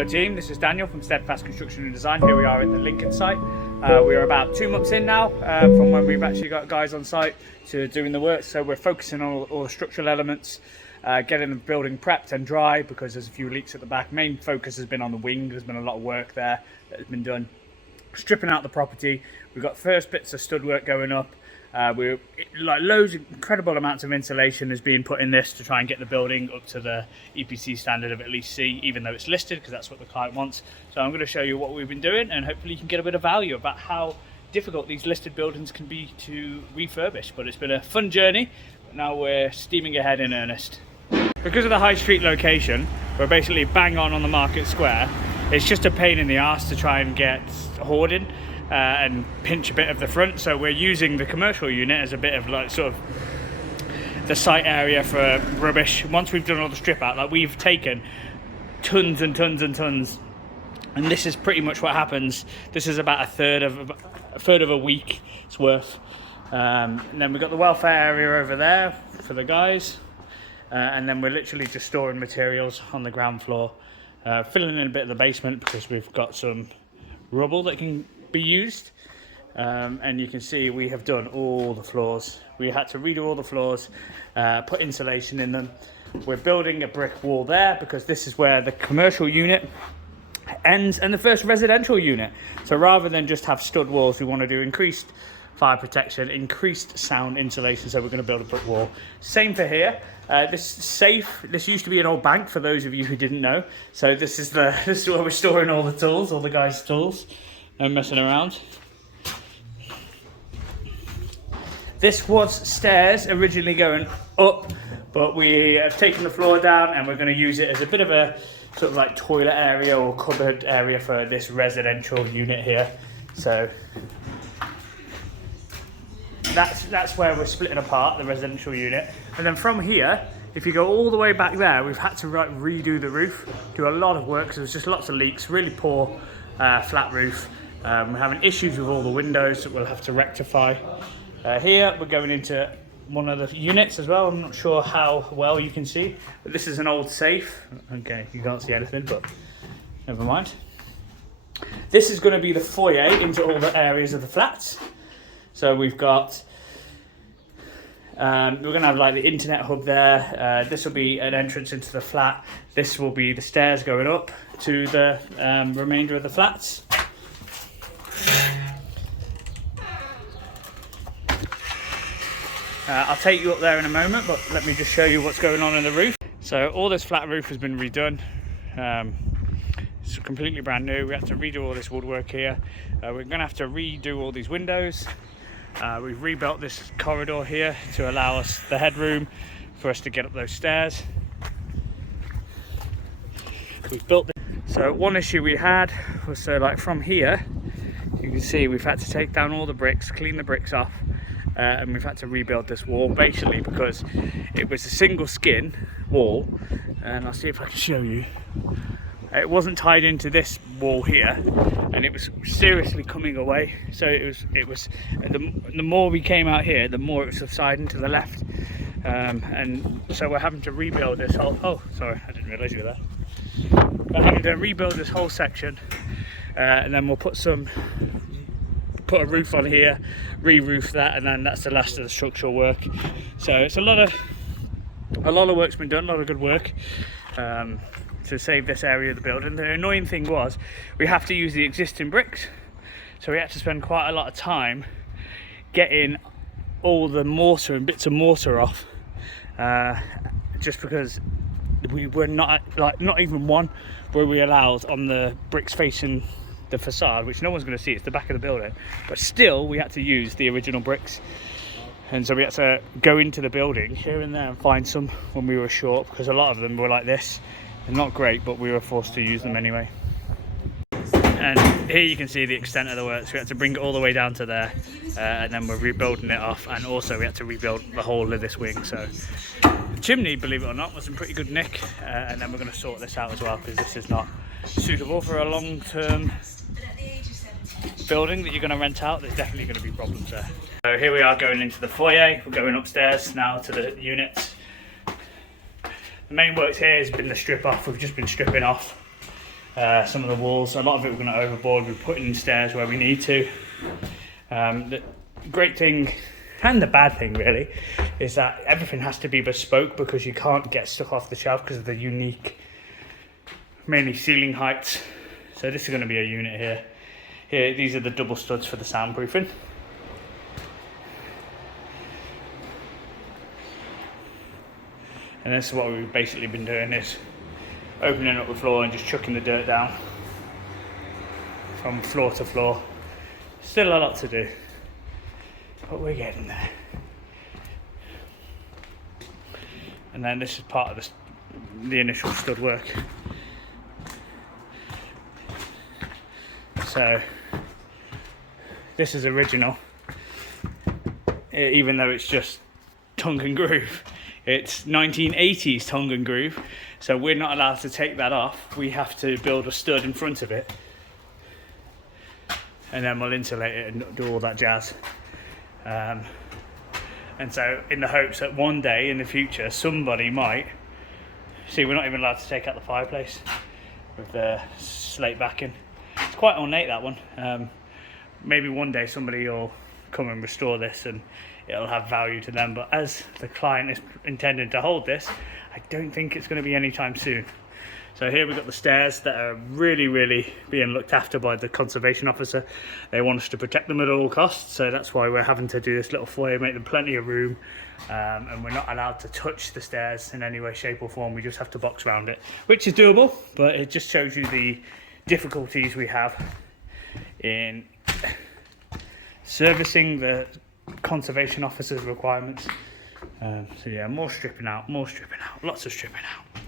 Hello team, this is Daniel from Steadfast Construction and Design. Here we are at the Lincoln site. We are about 2 months in now from when we've actually got guys on site to doing the work. So we're focusing on all the structural elements, getting the building prepped and dry because there's a few leaks at the back. Main focus has been on the wing. There's been a lot of work there that has been done. Stripping out the property. We've got first bits of stud work going up. We're like loads of incredible amounts of insulation is being put in this to try and get the building up to the EPC standard of at least C, even though it's listed, because that's what the client wants. So I'm going to show you what we've been doing, and hopefully you can get a bit of value about how difficult these listed buildings can be to refurbish. But it's been a fun journey, but now we're steaming ahead in earnest. Because of the high street location, we're basically bang on the market square. It's just a pain in the arse to try and get hoarding and pinch a bit of the front, so we're using the commercial unit as a bit of like sort of the site area for rubbish. Once we've done all the strip out, like we've taken tons and tons and tons, and this is pretty much what happens. This is about a third of a week's worth. And then we've got the welfare area over there for the guys, and then we're literally just storing materials on the ground floor, filling in a bit of the basement because we've got some rubble that can be used. And you can see we have done all the floors. We had to redo all the floors, put insulation in them. We're building a brick wall there because this is where the commercial unit ends and the first residential unit. So rather than just have stud walls, we want to do increased fire protection, increased sound insulation. So we're going to build a brick wall. Same for here. This safe, this used to be an old bank for those of you who didn't know. So this is where we're storing all the tools, all the guys' tools. No messing around. This was stairs originally going up, but we have taken the floor down and we're going to use it as a bit of a sort of like toilet area or cupboard area for this residential unit here. So that's where we're splitting apart the residential unit. And then from here, if you go all the way back there, we've had to redo the roof, do a lot of work, so there's just lots of leaks, really poor flat roof. We're having issues with all the windows that we'll have to rectify. Here we're going into one of the units as well. I'm not sure how well you can see, but this is an old safe. Okay, you can't see anything, but never mind. This is going to be the foyer into all the areas of the flats. So we've got, we're going to have like the internet hub there. This will be an entrance into the flat. This will be the stairs going up to the remainder of the flats. I'll take you up there in a moment, but let me just show you what's going on in the roof. So all this flat roof has been redone. It's completely brand new. We have to redo all this woodwork here. We're going to have to redo all these windows. We've rebuilt this corridor here to allow us the headroom for us to get up those stairs. We've built this. So one issue we had was, so like from here, you can see we've had to take down all the bricks, clean the bricks off, and we've had to rebuild this wall basically because it was a single skin wall. And I'll see if I can show you. It wasn't tied into this wall here, and it was seriously coming away. So it was the more we came out here, the more it was subsiding to the left, and so we're having to rebuild this whole. Oh, sorry, I didn't realise you were there. We're having to rebuild this whole section, and then we'll put a roof on here, re-roof that, and then that's the last of the structural work. So it's a lot of work's been done, a lot of good work. To save this area of the building. The annoying thing was we have to use the existing bricks, so we had to spend quite a lot of time getting all the mortar and bits of mortar off, just because we were not even one were we allowed on the bricks facing the facade, which no one's going to see. It's the back of the building, but still we had to use the original bricks, and so we had to go into the building here and there and find some when we were short, because a lot of them were like this. They're not great, but we were forced to use them anyway. And here you can see the extent of the work. So we had to bring it all the way down to there, and then we're rebuilding it off, and also we had to rebuild the whole of this wing. So the chimney, believe it or not, was in pretty good nick, and then we're going to sort this out as well, because this is not suitable for a long-term building that you're going to rent out. There's definitely going to be problems there. So here we are going into the foyer. We're going upstairs now to the units. The main work here has been the strip off. We've just been stripping off some of the walls. A lot of it we're going to overboard. We're putting in stairs where we need to. The great thing, and the bad thing really, is that everything has to be bespoke because you can't get stuff off the shelf because of the unique, mainly ceiling heights. So this is going to be a unit here. Here, these are the double studs for the soundproofing. And this is what we've basically been doing, is opening up the floor and just chucking the dirt down from floor to floor. Still a lot to do, but we're getting there. And then this is part of the initial stud work. So this is original, even though it's just tongue and groove. It's 1980s tongue and groove, so we're not allowed to take that off. We have to build a stud in front of it, and then we'll insulate it and do all that jazz. And so in the hopes that one day in the future somebody might see, we're not even allowed to take out the fireplace with the slate backing. It's quite ornate, that one. Maybe one day somebody will come and restore this and it'll have value to them, but as the client is intending to hold this, I don't think it's going to be anytime soon. So here we've got the stairs that are really being looked after by the conservation officer. They want us to protect them at all costs, so that's why we're having to do this little foyer, make them plenty of room, and we're not allowed to touch the stairs in any way, shape or form. We just have to box around it, which is doable, but it just shows you the difficulties we have in servicing the conservation officer's requirements. So yeah, more stripping out, lots of stripping out.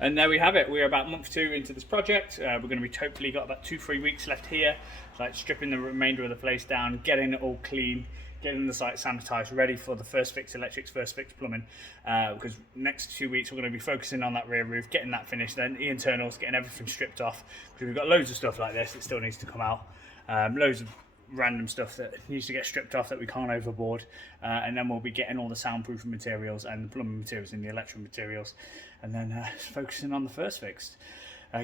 And there we have it. We're about month 2 into this project. We're going to be hopefully got about 2-3 weeks left here, like stripping the remainder of the place down, getting it all clean, getting the site sanitized, ready for the first fix electrics, first fix plumbing, because next 2 weeks we're going to be focusing on that rear roof, getting that finished, then the internals, getting everything stripped off, because we've got loads of stuff like this that still needs to come out, loads of random stuff that needs to get stripped off that we can't overboard, and then we'll be getting all the soundproofing materials and the plumbing materials and the electrical materials, and then focusing on the first fix,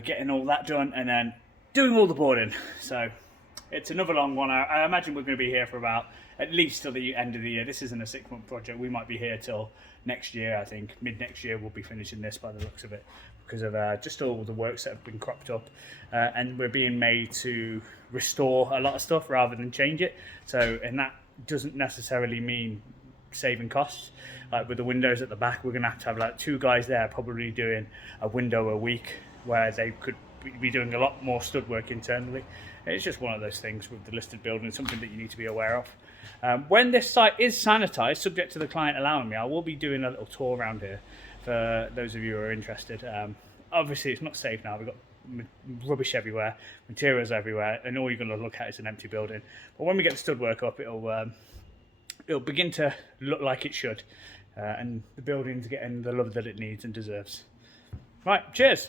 getting all that done, and then doing all the boarding. So it's another long one. I imagine we're going to be here for about at least till the end of the year. This isn't a 6-month project. We might be here till next year. I think mid next year we'll be finishing this by the looks of it, because of just all the works that have been cropped up, and we're being made to restore a lot of stuff rather than change it. So, and that doesn't necessarily mean saving costs. Like with the windows at the back, we're gonna have to have like 2 guys there probably doing a window a week, where they could be doing a lot more stud work internally. It's just one of those things with the listed building, something that you need to be aware of. When this site is sanitized, subject to the client allowing me, I will be doing a little tour around here for those of you who are interested. Obviously it's not safe now. We've got rubbish everywhere, materials everywhere, and all you're going to look at is an empty building. But when we get the stud work up, it'll begin to look like it should, and the building's getting the love that it needs and deserves. Right, cheers.